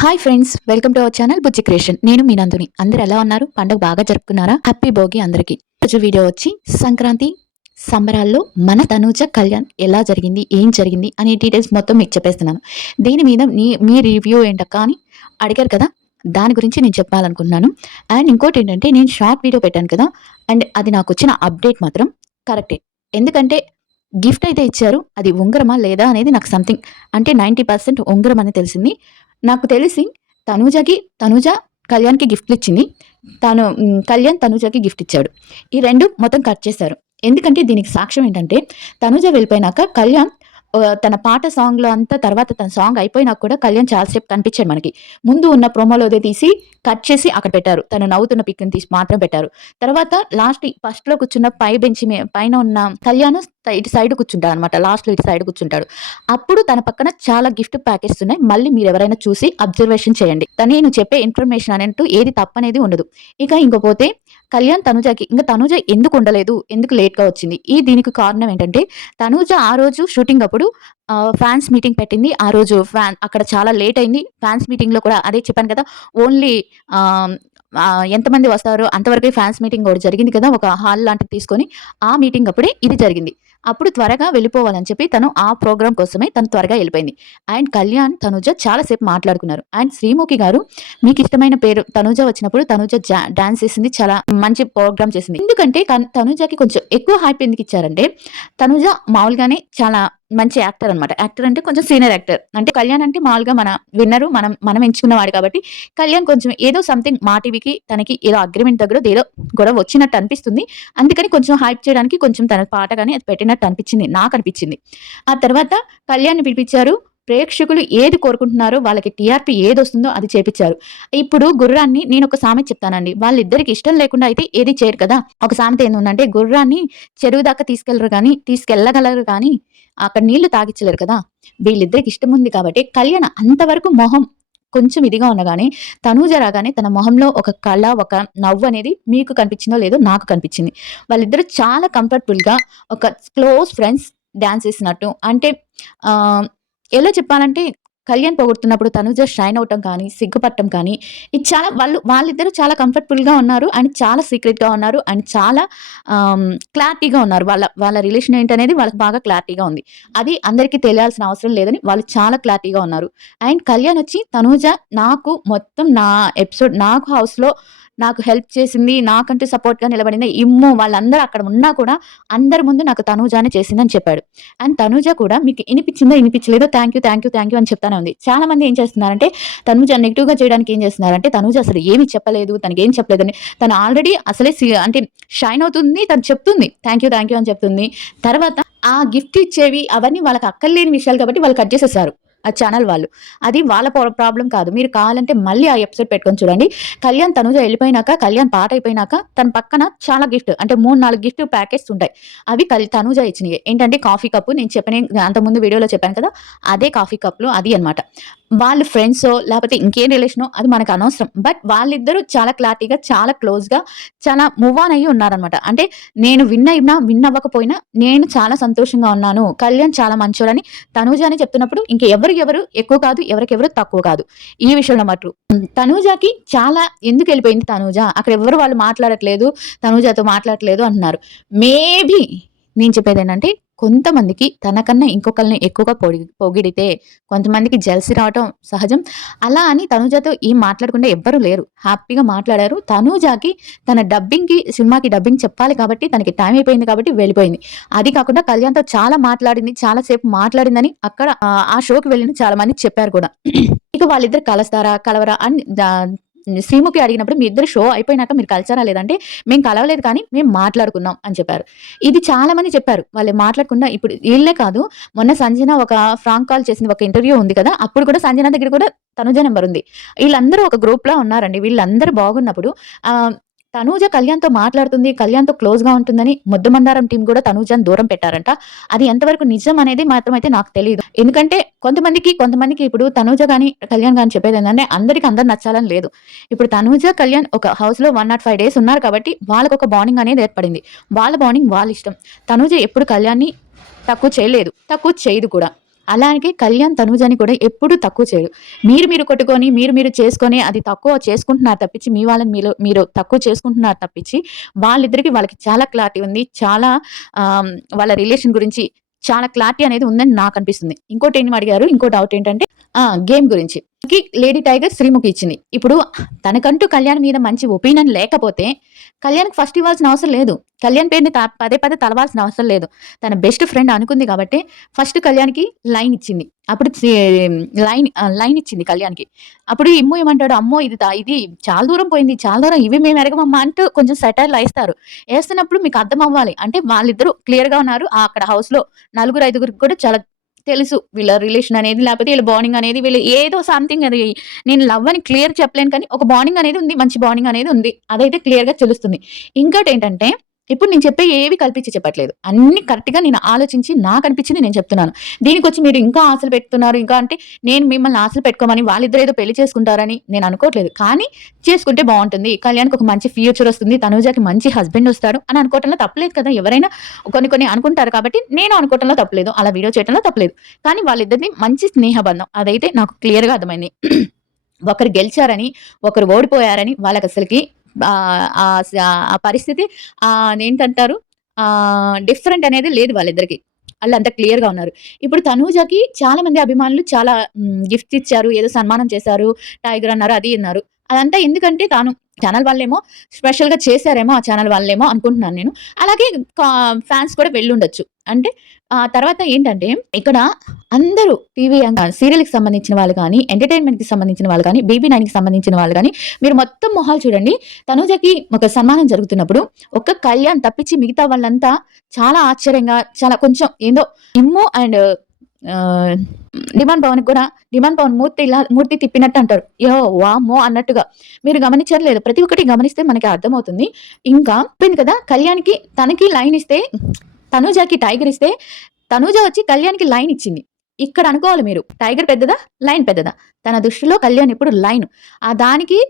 Hi friends, welcome to our channel Bujji creation. నేను మీ నందుని. అందరు ఎలా ఉన్నారు? పండుగ బాగా జరుపుకున్నారా? హ్యాపీ భోగి అందరికి. రోజు వీడియో వచ్చి సంక్రాంతి సంబరాల్లో మన తనూజ కళ్యాణ్ ఎలా జరిగింది, ఏం జరిగింది అనే డీటెయిల్స్ మొత్తం మీకు చెప్పేస్తున్నాను. దీని మీద మీ రివ్యూ ఏంటక్క అని అడిగారు కదా, దాని గురించి నేను చెప్పాలనుకుంటున్నాను. అండ్ ఇంకోటి ఏంటంటే, నేను షార్ట్ వీడియో పెట్టాను కదా, అండ్ అది నాకు వచ్చిన అప్డేట్ మాత్రం కరెక్టే. ఎందుకంటే గిఫ్ట్ అయితే ఇచ్చారు, అది ఉంగరమా లేదా అనేది నాకు సంథింగ్ అంటే 90% ఉంగరం అని తెలిసింది. నాకు తెలిసి తనూజ కళ్యాణ్‌కి గిఫ్ట్‌లిచ్చింది. కళ్యాణ్ తనూజకి గిఫ్ట్ ఇచ్చాడు. ఈ 2 మొత్తం కట్ చేశారు. ఎందుకంటే దీనికి సాక్ష్యం ఏంటంటే, తనూజ వెళ్ళిపోయినాక కళ్యాణ్ తన పాట సాంగ్‌లో అంతా తర్వాత తన సాంగ్ అయిపోయినాక కూడా కళ్యాణ్ చాలా సేపు కనిపించాడు మనకి. ముందు ఉన్న ప్రోమోలోదే తీసి కట్ చేసి అక్కడ పెట్టారు. తను నవ్వుతున్న పిక్‌ని తీసి మాత్రం పెట్టారు. తర్వాత ఫస్ట్‌లో కూర్చున్న పై బెంచ్ పైన ఉన్న కళ్యాణ్ ఇటు సైడ్ కూర్చుంటాడనమాట. లాస్ట్‌లో ఇటు సైడ్ కూర్చుంటాడు. అప్పుడు తన పక్కన చాలా గిఫ్ట్ ప్యాకెట్స్ ఉన్నాయి. మళ్ళీ మీరెవరైనా చూసి అబ్జర్వేషన్ చేయండి. నేను చెప్పే ఇన్ఫర్మేషన్ అనంటూ ఏది తప్పనేది ఉండదు. ఇక ఇంకపోతే కళ్యాణ్ తనూజకి తనూజ ఎందుకు ఉండలేదు? ఎందుకు లేట్‌గా వచ్చింది? దీనికి కారణం ఏంటంటే, తనూజ ఆ రోజు షూటింగ్ అప్పుడు ఫ్యాన్స్ మీటింగ్ పెట్టింది. ఆ రోజు అక్కడ చాలా లేట్ అయింది. ఫ్యాన్స్ మీటింగ్‌లో కూడా అదే చెప్పాను కదా! ఓన్లీ ఆహ్, ఎంతమంది వస్తారో అంతవరకే ఫ్యాన్స్ మీటింగ్ ఒకటి జరిగింది కదా! ఒక హాల్ లాంటిది తీసుకొని, ఆ మీటింగ్ అప్పుడే ఇది జరిగింది. అప్పుడు త్వరగా వెళ్ళిపోవాలని చెప్పి తను ఆ ప్రోగ్రామ్ కోసమే తను త్వరగా ఎళ్ళిపోయింది. అండ్ కళ్యాణ్, తనూజ చాలా సేపు మాట్లాడుకున్నారు. అండ్ శ్రీముఖి గారు, మీకిష్టమైన పేరు తనూజ వచ్చినప్పుడు తనూజ డాన్స్ చేసింది. చాలా మంచి ప్రోగ్రామ్ చేసింది. ఎందుకంటే తనూజకి కొంచెం ఎక్కువ హైప్ ఎందుకిచ్చారంటే, తనూజ మామూలుగానే చాలా మంచి యాక్టర్ అనమాట. యాక్టర్ అంటే కొంచెం సీనియర్ యాక్టర్. అంటే కళ్యాణ్ అంటే మామూలుగా మన విన్నరు మనం ఎంచుకున్నవాడు కాబట్టి, కళ్యాణ్ కొంచెం ఏదో సంథింగ్ మా టీవీకి తనకి ఏదో అగ్రీమెంట్ దగ్గర ఏదో గొడవ వచ్చినట్టు అనిపిస్తుంది. అందుకని కొంచెం హైప్ చేయడానికి కొంచెం తన పాట గాని అది పెట్టినట్టు అనిపించింది. నాకనిపించింది. ఆ తర్వాత కళ్యాణ్‌ని పిలిపించారు. ప్రేక్షకులు ఏది కోరుకుంటున్నారో వాళ్ళకి టీఆర్పీ ఏదొస్తుందో అది చేపిచ్చారు. ఇప్పుడు గుర్రాన్ని నేనొక సామెత చెప్తానండి. వాళ్ళిద్దరికి ఇష్టం లేకుండా అయితే ఏది చేయరు కదా! ఒక సామెత ఏందుందంటే, గుర్రాన్ని చెరువు దాకా తీసుకెళ్ళగలరు గానీ, అక్కడ నీళ్లు తాగిచ్చలేరు కదా! వీళ్ళిద్దరికి ఇష్టముంది కాబట్టి కళ్యాణ్ అంతవరకు మొహం కొంచెం ఇదిగా ఉన్నా గాని, తనూజ రాగానే తన మొహంలో ఒక కళ, ఒక నవ్వనేది మీకు కనిపించిందో లేదో నాకు కనిపించింది. వాళ్ళిద్దరూ చాలా కంఫర్టబుల్‌గా ఒక క్లోజ్ ఫ్రెండ్స్ డాన్స్ ఏసినట్టు అంటే ఆహ్, ఎలా చెప్పాలంటే, కళ్యాణ్ పొగుడుతున్నప్పుడు తనూజ షైన్ అవ్వటం కానీ, సిగ్గుపడటం కానీ, ఇది చాలా వాళ్ళిద్దరూ చాలా కంఫర్టబుల్‌గా ఉన్నారు. అండ్ చాలా సీక్రెట్‌గా ఉన్నారు. అండ్ చాలా ఆహ్, క్లారిటీగా ఉన్నారు. వాళ్ళ వాళ్ళ రిలేషన్ ఏంటనేది వాళ్ళకి బాగా క్లారిటీగా ఉంది. అది అందరికీ తెలియాల్సిన అవసరం లేదని వాళ్ళు చాలా క్లారిటీగా ఉన్నారు. అండ్ కళ్యాణ్ వచ్చి తనూజ నాకు మొత్తం నాకు హౌస్‌లో నాకు హెల్ప్ చేసింది. నాకంటూ సపోర్ట్‌గా నిలబడింది. వాళ్ళందరూ అక్కడ ఉన్నా కూడా అందరి ముందు నాకు తనూజానే చేసిందని చెప్పాడు. అండ్ తనూజ కూడా మీకు ఇనిపించిందో, ఇనిపించలేదో థాంక్ యూ అని చెప్తానే ఉంది. చాలా మంది ఏం చేస్తున్నారంటే, తనూజ నెగెటివ్‌గా చేయడానికి ఏం చేస్తున్నారంటే, తనూజ అసలు ఏమి చెప్పలేదు, తనకేం చెప్పలేదని తను ఆల్రెడీ అసలే అంటే షైన్ అవుతుంది. తను చెప్తుంది. థాంక్ యూ అని చెప్తుంది. తర్వాత ఆ గిఫ్ట్ ఇచ్చేవి అవన్నీ వాళ్ళకి అక్కర్లేని విషయాలు కాబట్టి వాళ్ళు కట్ చేసేసారు. ఆ ఛానల్ వాళ్ళు. అది వాళ్ళ ప్రాబ్లమ్ కాదు. మీరు కావాలంటే మళ్ళీ ఆ ఎపిసోడ్ పెట్టుకొని చూడండి. కళ్యాణ్, తనూజ ఎళ్ళిపోయినాక, కళ్యాణ్ పాట అయిపోయినాక తన పక్కన చాలా గిఫ్ట్ అంటే 3, 4 గిఫ్ట్ ప్యాకెట్స్ ఉంటాయి. అవి తనూజ ఇచ్చినయే. ఏంటంటే కాఫీ కప్పు, నేను అంతకుముందు వీడియోలో చెప్పాను కదా! అదే కాఫీ కప్‌లు అది అన్నమాట. వాళ్ళు ఫ్రెండ్సో లేపోతే ఇంకేం రిలేషనో అది మనకు అనవసరం. బట్ వాళ్ళిద్దరూ చాలా క్లారిటీగా, చాలా క్లోజ్‌గా, చాలా మూవ్ ఆన్ అయ్యి ఉన్నారనమాట. అంటే నేను విన్ అవ్వకపోయినా నేను చాలా సంతోషంగా ఉన్నాను. కళ్యాణ్ చాలా మంచోడని తనూజ అని చెప్తున్నప్పుడు ఇంక ఎవరు ఎక్కువ కాదు. ఎవరికెవరు తక్కువ కాదు. ఈ విషయంలో మటుకు. తనూజకి చాలా ఎందుకెళ్ళిపోయింది తనూజ? అక్కడ ఎవ్వరు వాళ్ళు మాట్లాడట్లేదు. తనూజతో మాట్లాడట్లేదు అంటున్నారు. మేబీ నేను చెప్పేదేంటంటే, కొంతమందికి తనకన్నా ఇంకొకళ్ళని ఎక్కువగా పొగిడితే కొంతమందికి జెలసీ రావటం సహజం. అలా అని తనూజతో ఏం మాట్లాడకుండా ఎవ్వరు లేరు. హ్యాపీగా మాట్లాడారు. తనూజకి తన సినిమాకి డబ్బింగ్ చెప్పాలి కాబట్టి తనకి టైం అయిపోయింది కాబట్టి వెళ్ళిపోయింది. అది కాకుండా కళ్యాణ్‌తో చాలా మాట్లాడింది. చాలా సేపు మాట్లాడిందని అక్కడ ఆ షోకి వెళ్ళిన చాలా మంది చెప్పారు కూడా. ఇక వాళ్ళిద్దరు కలుస్తారా? కలవరా? అని శ్రీముఖి అడిగినప్పుడు, మీ ఇద్దరు షో అయిపోయినాక మీరు కలిసారా లేదంటే, మేము కలవలేదు కానీ మేము మాట్లాడుకున్నాం అని చెప్పారు. ఇది చాలా మంది చెప్పారు. వాళ్ళు మాట్లాడకుండా ఇప్పుడు ఈళ్ళే కాదు, మొన్న సంజన ఒక ఫ్రాంక్ కాల్ చేసింది. ఒక ఇంటర్వ్యూ ఉంది కదా! అప్పుడు కూడా సంజన దగ్గర కూడా తనుజ నంబర్ ఉంది. ఈళ్ళందరూ ఒక గ్రూప్‌లా ఉన్నారండి. వీళ్ళందరూ బాగున్నప్పుడు తనూజ కళ్యాణ్‌తో మాట్లాడుతుంది. కళ్యాణ్‌తో క్లోజ్‌గా ఉంటుందని ముద్దమందారం టీమ్ కూడా తనూజని దూరం పెట్టారంట. అది ఎంతవరకు నిజం అనేది మాత్రం అయితే నాకు తెలీదు. ఎందుకంటే కొంతమందికి ఇప్పుడు తనూజ గాని, కళ్యాణ్ గాని చెప్పేదేంటంటే అందరూ నచ్చాలని లేదు. ఇప్పుడు తనూజ, కళ్యాణ్ ఒక హౌస్‌లో 105 డేస్ ఉన్నారు కాబట్టి వాళ్ళకొక బాండింగ్ అనేది ఏర్పడింది. వాళ్ళ బాండింగ్ వాళ్ళిష్టం. తనూజ ఎప్పుడు కళ్యాణ్‌ని తక్కువ చేయలేదు. తక్కువ చేయదు కూడా. అలాగే కళ్యాణ్ తనూజని కూడా ఎప్పుడూ తక్కువ చేయడు. మీరు కొట్టుకొని, మీరు చేసుకొని అది తక్కువ చేసుకుంటున్నారు తప్పించి, మీ వాళ్ళని మీరు తక్కువ చేసుకుంటున్నారు తప్పించి, వాళ్ళకి చాలా క్లారిటీ ఉంది. చాలా వాళ్ళ రిలేషన్ గురించి చాలా క్లారిటీ అనేది ఉందని నాకనిపిస్తుంది. ఇంకోటేమి అడిగారు, ఇంకో డౌట్ ఏంటంటే గేమ్ గురించి. లేడీ టైగర్ శ్రీముఖి ఇచ్చింది. ఇప్పుడు తనకంటూ కళ్యాణ్ మీద మంచి ఒపీనియన్ లేకపోతే కళ్యాణ్‌కి ఫస్ట్ ఇవ్వాల్సిన అవసరం లేదు. కళ్యాణ్ పేరుని పదే పదే తలవాల్సిన అవసరం లేదు. తన బెస్ట్ ఫ్రెండ్ అనుకుంది కాబట్టి ఫస్ట్ కళ్యాణ్‌కి లైన్ ఇచ్చింది. అప్పుడు లైన్ ఇచ్చింది కళ్యాణ్‌కి. అప్పుడు ఇమ్ము ఏమంటాడు, అమ్మో! ఇది చాలా దూరం పోయింది. చాలా దూరం ఇవి మేము ఎరగమమ్మా అంటూ కొంచెం సెటైర్‌లు ఏస్తారు. ఏస్తున్నప్పుడు మీకు అర్థం అవ్వాలి. అంటే వాళ్ళిద్దరూ క్లియర్‌గా ఉన్నారు. అక్కడ హౌస్‌లో నలుగురు, ఐదుగురికి కూడా చాలా తెలుసు. వీళ్ళ రిలేషన్ అనేది, లేకపోతే వీళ్ళ బాండింగ్ అనేది, వీళ్ళు ఏదో సంథింగ్ అది నేను లవ్ అని క్లియర్ చెప్పలేను కానీ, ఒక బాండింగ్ అనేది ఉంది. మంచి బాండింగ్ అనేది ఉంది. అదైతే క్లియర్‌గా తెలుస్తుంది. ఇంకోటేంటంటే, ఇప్పుడు నేను చెప్పే ఏవి కల్పించి చెప్పట్లేదు. అన్నీ కరెక్ట్‌గా నేను ఆలోచించి నాకనిపించింది నేను చెప్తున్నాను. దీనికొచ్చి మీరు ఇంకా ఆశలు పెడుతున్నారు. ఇంకా అంటే నేను మిమ్మల్ని ఆశలు పెట్టుకోమని, వాళ్ళిద్దరేదో పెళ్లి చేసుకుంటారని నేను అనుకోవట్లేదు. కానీ చేసుకుంటే బావుంటుంది. కళ్యాణ్‌కి ఒక మంచి ఫ్యూచర్ వస్తుంది. తనూజకి మంచి హస్బెండ్ వస్తాడు అని అనుకోవటంలో తప్పులేదు కదా! ఎవరైనా కొన్ని అనుకుంటారు కాబట్టి నేను అనుకోవటంలో తప్పులేదు. అలా వీడియో చేయటంలో తప్పులేదు. కానీ వాళ్ళిద్దరిది మంచి స్నేహ బంధం. అదైతే నాకు క్లియర్‌గా అర్థమైంది. ఒకరు గెలిచారని, ఒకరు ఓడిపోయారని వాళ్ళకసలకి ఆ పరిస్థితి అదేంటంటారు డిఫరెంట్ అనేది లేదు వాళ్ళిద్దరికి. ఆళ్ళంత క్లియర్‌గా ఉన్నారు. ఇప్పుడు తనూజకి చాలా మంది అభిమానులు చాలా గిఫ్ట్స్ ఇచ్చారు. ఏదో సన్మానం చేశారు. టైగర్ అన్నారు. అది అన్నారు. అదంతా ఎందుకంటే ఛానల్ వాళ్ళేమో స్పెషల్‌గా చేశారేమో ఆ ఛానల్ వాళ్ళేమో అనుకుంటున్నాను నేను. అలాగే కా ఫాన్స్ కూడా వెళ్ళుండొచ్చు. అంటే తర్వాత ఏంటంటే ఇక్కడ అందరూ సీరియల్‌కి సంబంధించిన వాళ్ళు గానీ, ఎంటర్‌టైన్‌మెంట్‌కి సంబంధించిన వాళ్ళు గానీ, బీబీ9కి సంబంధించిన వాళ్ళు గానీ, మీరు మొత్తం మొహాలు చూడండి. తనూజకి ఒక సన్మానం జరుగుతున్నప్పుడు ఒక్క కళ్యాణ్ తప్పించి మిగతా వాళ్ళంతా చాలా ఆశ్చర్యంగా, చాలా కొంచెం ఏందో ఇమ్ము అండ్ ఆహ్, డిమాండ్ పవన్ మూర్తి తిప్పినట్టు అంటారు. వామ్మో! అన్నట్టుగా. మీరు గమనించారో లేదో ప్రతి ఒక్కటి గమనిస్తే మనకి అర్థమవుతుంది. ఇంకా చెప్పింది కదా! కళ్యాణ్‌కి తనకి లైన్ ఇస్తే, తనూజకి టైగర్ ఇస్తే, తనూజ వచ్చి కళ్యాణ్‌కి లైన్ ఇచ్చింది. ఇక్కడ అనుకోవాలి మీరు. టైగర్ పెద్దదా? లైన్ పెద్దదా? తన దృష్టిలో కళ్యాణ్ ఇప్పుడు లైన్. దానికి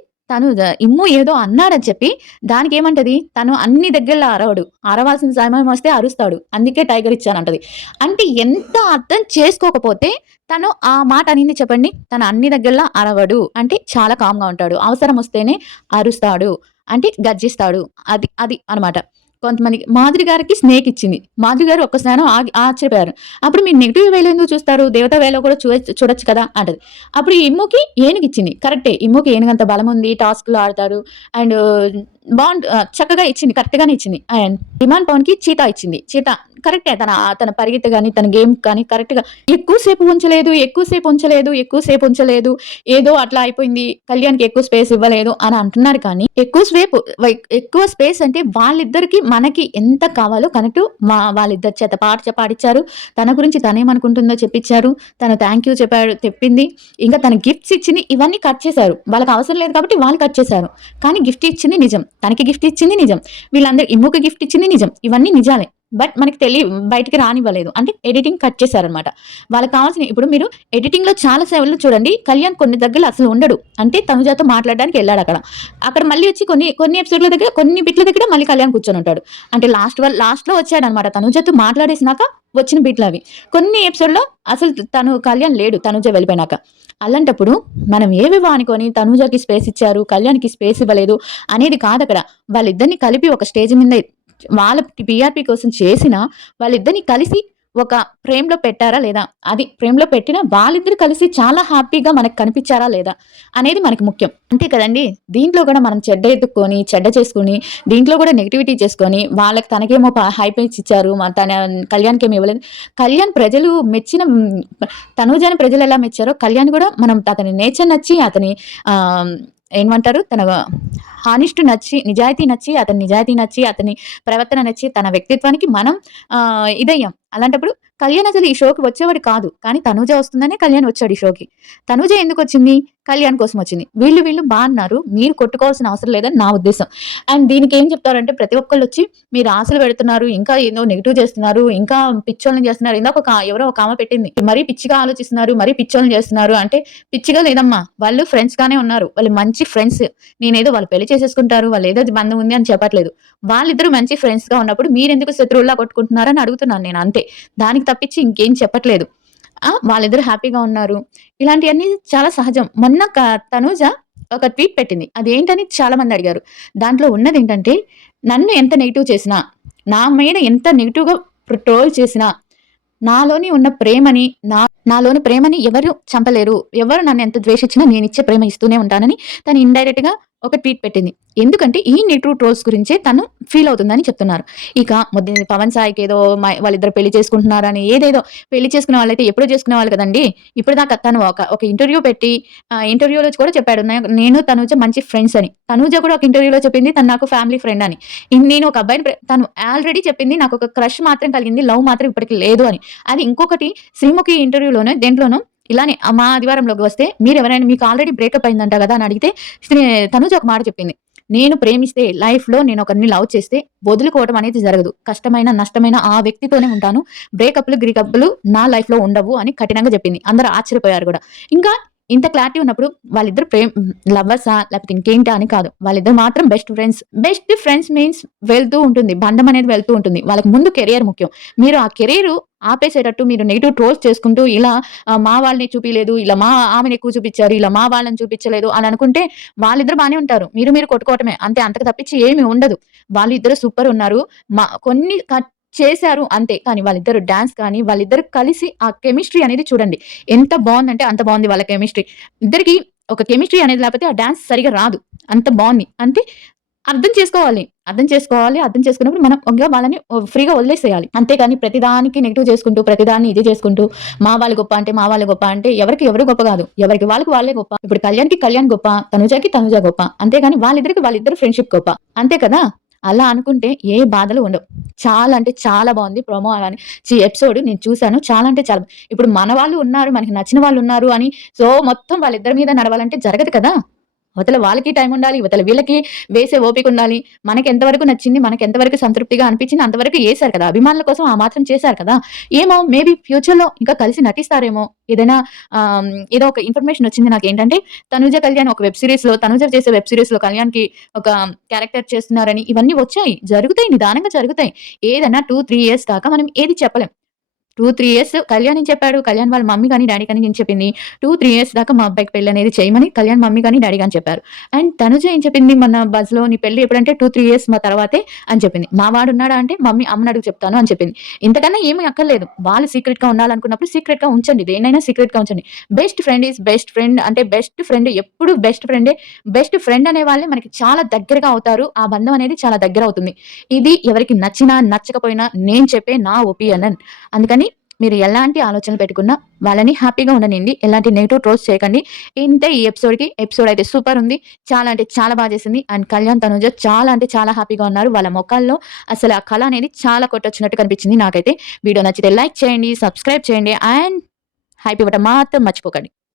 ఇమ్ము ఏదో అన్నాడని చెప్పి దానికేమంటది? తను అన్ని దగ్గరలో అరవడు. అరవాల్సిన సమయం వస్తే అరుస్తాడు. అందుకే టైగర్ ఇచ్చానంటది. అంటే ఎంత అర్థం చేసుకోకపోతే తను ఆ మాట అనింది చెప్పండి. తను అన్ని దగ్గరలో అరవడు. అంటే చాలా కామ్‌గా ఉంటాడు. అవసరం వస్తేనే అరుస్తాడు. అంటే గర్జిస్తాడు. అది అది అన్నమాట. కొంతమందికి మాధురి గారికి స్నేక్ ఇచ్చింది. మాధురి గారు ఒక్క క్షణం ఆశ్చర్యపోయారు. అప్పుడు మీరు నెగెటివ్ వేలో ఎందుకు చూస్తారు? దేవతా వేలో కూడా చూడొచ్చు కదా! అంటది. అప్పుడు ఈ ఇమ్ముకి ఏనుగిచ్చింది. కరెక్టే. ఇమ్ముకి ఏనుగంత బలం ఉంది. టాస్క్‌లు ఆడతాడు. అండ్ చక్కగా ఇచ్చింది. కరెక్ట్‌గానే ఇచ్చింది. అండ్ ఇమాన్ పవన్‌కి చీతా ఇచ్చింది. చీతా కరెక్టే. తన పరిగెత్తు గాని, తన గేమ్ కానీ కరెక్ట్‌గా ఎక్కువ సేపు ఉంచలేదు. ఏదో అట్లా అయిపోయింది. కళ్యాణ్‌కి ఎక్కువ స్పేస్ ఇవ్వలేదు అని అంటున్నారు కానీ, ఎక్కువ స్పేస్ అంటే వాళ్ళిద్దరికి మనకి ఎంత కావాలో కనెక్ట్ వాళ్ళిద్దరి చేత పాట పాడిచ్చారు. తన గురించి తనేమనుకుంటుందో చెప్పించారు. తను థాంక్ యూ చెప్పింది. ఇంకా తన గిఫ్ట్స్ ఇచ్చింది. ఇవన్నీ కట్ చేశారు. వాళ్ళకి అవసరం లేదు కాబట్టి వాళ్ళు కట్ చేశారు. కానీ గిఫ్ట్ ఇచ్చింది నిజం. తనకి గిఫ్ట్ ఇచ్చింది నిజం. ఇమ్ముకి గిఫ్ట్ ఇచ్చింది నిజం. ఇవన్నీ నిజాలే. బట్ మనకి బయటికి రానివ్వలేదు. అంటే ఎడిటింగ్ కట్ చేశారనమాట. వాళ్ళకి కావాల్సిన ఇప్పుడు మీరు ఎడిటింగ్‌లో చాలా సేవలు చూడండి. కళ్యాణ్ కొన్ని దగ్గరలో అసలు ఉండడు. అంటే తనుజాతో మాట్లాడడానికి ఎళ్ళాడక్కడ. అక్కడ మళ్ళీ వచ్చి కొన్ని ఎపిసోడ్‌ల దగ్గర కొన్ని బిట్ల దగ్గర మళ్ళీ కళ్యాణ్ కూర్చొనుంటాడు. అంటే లాస్ట్‌లో వచ్చాడనమాట. తనుజతో మాట్లాడేసినాక వచ్చిన బిట్లవి. కొన్ని ఎపిసోడ్‌లో అసలు కళ్యాణ్ లేడు. తనుజ వెళ్ళిపోయినాక. అలాంటప్పుడు మనం ఏవేవో అనుకోని తనూజకి స్పేస్ ఇచ్చారు, కళ్యాణ్‌కి స్పేస్ ఇవ్వలేదు అనేది కాదక్కడ. వాళ్ళిద్దరిని కలిపి ఒక స్టేజ్ మీద వాళ్ళ టీఆర్‌పీ కోసం చేసినా వాళ్ళిద్దరిని కలిసి ఒక ఫ్రేమ్‌లో పెట్టారా లేదా? అది ఫ్రేమ్‌లో పెట్టినా వాళ్ళిద్దరూ కలిసి చాలా హ్యాపీగా మనకు కనిపించారా లేదా? అనేది మనకు ముఖ్యం. అంతే కదండీ! దీంట్లో కూడా మనం చెడ్డ ఎతుక్కొని, చెడ్డ చేసుకొని, దీంట్లో కూడా నెగటివిటీ చేసుకొని, తనకేమో హై పిచ్ ఇచ్చారు. తన కళ్యాణ్‌కేమో ఇవ్వలేదు. కళ్యాణ్ ప్రజలు మెచ్చిన తనూజని ప్రజలు ఎలా మెచ్చారో కళ్యాణ్ కూడా మనం అతని నేచర్ నచ్చి, అతని ఆహ్, ఏమంటారు తన హానెస్ట్ నచ్చి, అతని నిజాయితీ నచ్చి, అతని ప్రవర్తన నచ్చి, తన వ్యక్తిత్వానికి మనం ఇదయ్యాం. అలాంటప్పుడు కళ్యాణ్ అసలు ఈ షోకి వచ్చేవాడు కాదు. కానీ తనూజ వస్తుందనే కళ్యాణ్ వచ్చాడు ఈ షోకి. తనూజ ఎందుకొచ్చింది? కళ్యాణ్ కోసం వచ్చింది. వీళ్ళు అన్నారు. మీరు కొట్టుకోవాల్సిన అవసరం లేదని నా ఉద్దేశం. అండ్ దీనికి ఏం చెప్తారంటే ప్రతి ఒక్కళ్ళొచ్చి మీరు ఆశలు పెడుతున్నారు. ఇంకా ఏదో నెగెటివ్ చేస్తున్నారు. ఇంకా పిచ్చోళ్ళని చేస్తున్నారు. ఇందాక ఎవరో ఒక ఆమె పెట్టింది. మరీ పిచ్చిగా ఆలోచిస్తున్నారు. మరీ పిచ్చోళ్ళని చేస్తున్నారు అంటే పిచ్చిగా లేదమ్మా. వాళ్ళు ఫ్రెండ్స్ గానే ఉన్నారు. వాళ్ళు మంచి ఫ్రెండ్స్. నేనేదో వాళ్ళు పెళ్లి చేసేసుకుంటారు. వాళ్ళేదో బంధం ఉంది అని చెప్పట్లేదు. వాళ్ళిద్దరూ మంచి ఫ్రెండ్స్‌గా ఉన్నప్పుడు మీరెందుకు శత్రువుల్లా కొట్టుకుంటున్నారని అడుగుతున్నాను నేను అంతే. దానికి తప్పించి ఇంకేం చెప్పట్లేదు. వాళ్ళిద్దరూ హ్యాపీగా ఉన్నారు. ఇలాంటియన్నీ చాలా సహజం. మొన్న తనూజ ఒక ట్వీట్ పెట్టింది. అదేంటని చాలా మంది అడిగారు. దాంట్లో ఉన్నదేంటంటే, నన్ను ఎంత నెగెటివ్ చేసినా, నా మీద ఎంత నెగెటివ్‌గా ట్రోల్ చేసినా, నాలోని ఉన్న ప్రేమని నాలోని ప్రేమని ఎవరు చంపలేరు. ఎవరు నన్నెంత ద్వేషించినా నేనిచ్చే ప్రేమ ఇస్తూనే ఉంటానని తను ఇండైరెక్ట్‌గా ఒక ట్వీట్ పెట్టింది. ఎందుకంటే ఈ నెగెటివ్ ట్రోల్స్ గురించే తను ఫీల్ అవుతుందని చెప్తున్నారు. ఇక పవన్ సాయికేదో వాళ్ళిద్దరు పెళ్లి చేసుకుంటున్నారని ఏదేదో పెళ్లి చేసుకునే వాళ్ళైతే ఎప్పుడో చేసుకునేవాళ్ళు కదండీ! ఇప్పటిదాకా తను ఒక ఇంటర్వ్యూ పెట్టి ఇంటర్వ్యూలో కూడా చెప్పాడు. నేను తనూజ మంచి ఫ్రెండ్స్ అని. తనూజ కూడా ఒక ఇంటర్వ్యూలో చెప్పింది తను నాకు ఫ్యామిలీ ఫ్రెండ్ అని. నేను ఒక అబ్బాయిని తను ఆల్రెడీ చెప్పింది నాకొక క్రష్ మాత్రం కలిగింది. లవ్ మాత్రం ఇప్పటికి లేదు అని. అది ఇంకొకటి శ్రీముఖి ఇంటర్వ్యూలోనే దేంట్లోనో ఇలానే మా ఆదివారంలోకి వస్తే మీరెవరైనా మీకు ఆల్రెడీ బ్రేకప్ అయిందంట గదా! అని అడిగితే తనూజ ఒక మాట చెప్పింది. నేను ప్రేమిస్తే లైఫ్‌లో నేనొకరిని లవ్ చేస్తే వదులుకోవటం అనేది జరగదు. కష్టమైన, నష్టమైన ఆ వ్యక్తితోనే ఉంటాను. బ్రేకప్‌లు నా లైఫ్‌లో ఉండవు అని కఠినంగా జెప్పింది. అందరూ ఆశ్చర్యపోయారు గూడా. ఇంకా ఇంత క్లారిటీ ఉన్నప్పుడు వాళ్ళిద్దరు లవర్సా? లేకపోతే ఇంకేంటా అని కాదు. వాళ్ళిద్దరు మాత్రం best friends. Best friends means వెళ్తూ ఉంటుంది. బంధం అనేది వెళ్తూ ఉంటుంది. వాళ్ళకి ముందు కెరియర్ ముఖ్యం. మీరు ఆ కెరీరు ఆపేసేటట్టు మీరు నెగెటివ్ ట్రోల్స్ చేసుకుంటూ ఇలా మా వాళ్ళని చూపియలేదు, ఇలా ఆమెని ఎక్కువ చూపిచ్చారు, ఇలా మా వాళ్ళని చూపిచ్చలేదు అని అనుకుంటే వాళ్ళిద్దరు బానే ఉంటారు. మీరు కొట్టుకోవటమే. అంతే అంతకు తప్పించి ఏమి ఉండదు. వాళ్ళిద్దరు సూపర్ ఉన్నారు. కొన్ని చేశారు అంతే. కానీ వాళ్ళిద్దరు డాన్స్ కానీ, వాళ్ళిద్దరు కలిసి ఆ కెమిస్ట్రీ అనేది చూడండి. ఎంత బావుందంటే అంత బావుంది వాళ్ళ కెమిస్ట్రీ. ఇద్దరికీ ఒక కెమిస్ట్రీ అనేది లేకపోతే ఆ డాన్స్ సరిగ్గా రాదు. అంత బావుంది. అంటే అర్థం చేసుకోవాలి. అర్థం చేసుకున్నప్పుడు మనం ఇంగ వాళ్ళని ఫ్రీగా వదిలేసేయాలి. అంతేగాని ప్రతిదానికి నెగెటివ్ చేసుకుంటూ, ప్రతిదాన్ని ఇది చేసుకుంటూ, మా వాళ్ళు గొప్ప అంటే, మా వాళ్ళు గొప్ప అంటే ఎవరికి ఎవరు గొప్ప గాదు. ఎవరికి వాళ్ళకి వాళ్ళే గొప్ప. ఇప్పుడు కళ్యాణ్‌కి కళ్యాణ్ గొప్ప, తనుజకి తనుజ గొప్ప. అంతేగాని వాళ్ళిద్దరు ఫ్రెండ్‌షిప్ గొప్ప. అంతే కదా! అలా అనుకుంటే ఏ బాధలు ఉండవు. చాలా అంటే చాలా బావుంది ప్రోమో అని ఎపిసోడ్ నేను చూసాను. చాలా అంటే చాలా ఇప్పుడు మన వాళ్ళు ఉన్నారు, మనకి నచ్చిన వాళ్ళున్నారు అని మొత్తం వాళ్ళిద్దరి మీద నడవాలంటే జరగదు కదా! అవతల వాళ్ళకి టైముండాలి. ఇవతల వీళ్ళకి వేసే ఓపికుండాలి. మనకెంతవరకు నచ్చింది, మనకెంతవరకు సంతృప్తిగా అనిపించింది అంతవరకు ఏశారు కదా! అభిమానుల కోసం ఆ మాత్రం చేశారు కదా! ఏమో మేబీ ఫ్యూచర్‌లో ఇంకా కలిసి నటిస్తారేమో! ఏదైనా ఏదో ఒక ఇన్ఫర్మేషన్ వచ్చింది నాకేంటంటే, తనుజ కళ్యాణ్ ఒక వెబ్ సీరీస్‌లో తనుజ చేసే వెబ్ సీరీస్‌లో కళ్యాణ్‌కి ఒక క్యారెక్టర్ చేస్తున్నారని ఇవన్నీ వచ్చాయి. జరుగుతాయి. నిదానంగా జరుగుతాయి. ఏదైనా 2, 3 ఇయర్స్ దాకా మనం ఏది చెప్పలేం. 2, 3 ఇయర్స్ కళ్యాణ్ ఏం చెప్పాడు? కళ్యాణ్ వాళ్ళ మమ్మీ గాని, డ్యాడీ గాని ఏం చెప్పింది? 2, 3 ఇయర్స్ దాకా మా అబ్బాయికి పెళ్లనేది చేయమని కళ్యాణ్ మమ్మీ గాని, డ్యాడీ గాని చెప్పారు. అండ్ తనుజ ఏం చెప్పింది మొన్న బజ్‌లో నీ పెళ్లి ఎప్పుడంటే 2, 3 ఇయర్స్ తర్వాతే అని చెప్పింది. మా వాడున్నాడా అంటే మమ్మీ అమ్మని అడుగు చెప్తాను అని చెప్పింది. ఇంతకన్నా ఏమి అక్కర్లేదు. వాళ్ళు సీక్రెట్‌గా ఉండాలనుకున్నప్పుడు సీక్రెట్‌గా ఉంచండి. దేన్నైనా సీక్రెట్‌గా ఉంచండి. Best friend is best friend అంటే బెస్ట్ ఫ్రెండ్ ఎప్పుడు బెస్ట్ ఫ్రెండే. బెస్ట్ ఫ్రెండ్ అనే వాళ్ళే మనకి చాలా దగ్గరగా అవుతారు. ఆ బంధం అనేది చాలా దగ్గరవుతుంది. ఇది ఎవరికి నచ్చినా, నచ్చకపోయినా నేను చెప్పే నా ఒపీనియన్. అందుకని మీరు ఎలాంటి ఆలోచనలు పెట్టుకున్నా వాళ్ళని హ్యాపీగా ఉండనియండి. ఎలాంటి నెగెటివ్ ట్రోల్స్ చేయకండి. ఇంతే ఈ ఎపిసోడ్‌కి. ఎపిసోడ్ అయితే సూపర్ ఉంది. చాలా అంటే చాలా చేసింది. అండ్ కళ్యాణ్, తనుజ చాలా అంటే చాలా హ్యాపీగా ఉన్నారు. వాళ్ళ మొఖాల్లో అసలు ఆ కళ అనేది చాలా కొట్టొచ్చినట్టు కనిపించింది నాకైతే. వీడియో నచ్చితే లైక్ చేయండి, సబ్స్క్రైబ్ చేయండి అండ్ హైప్ ఇవ్వటం మాత్రం మర్చిపోకండి.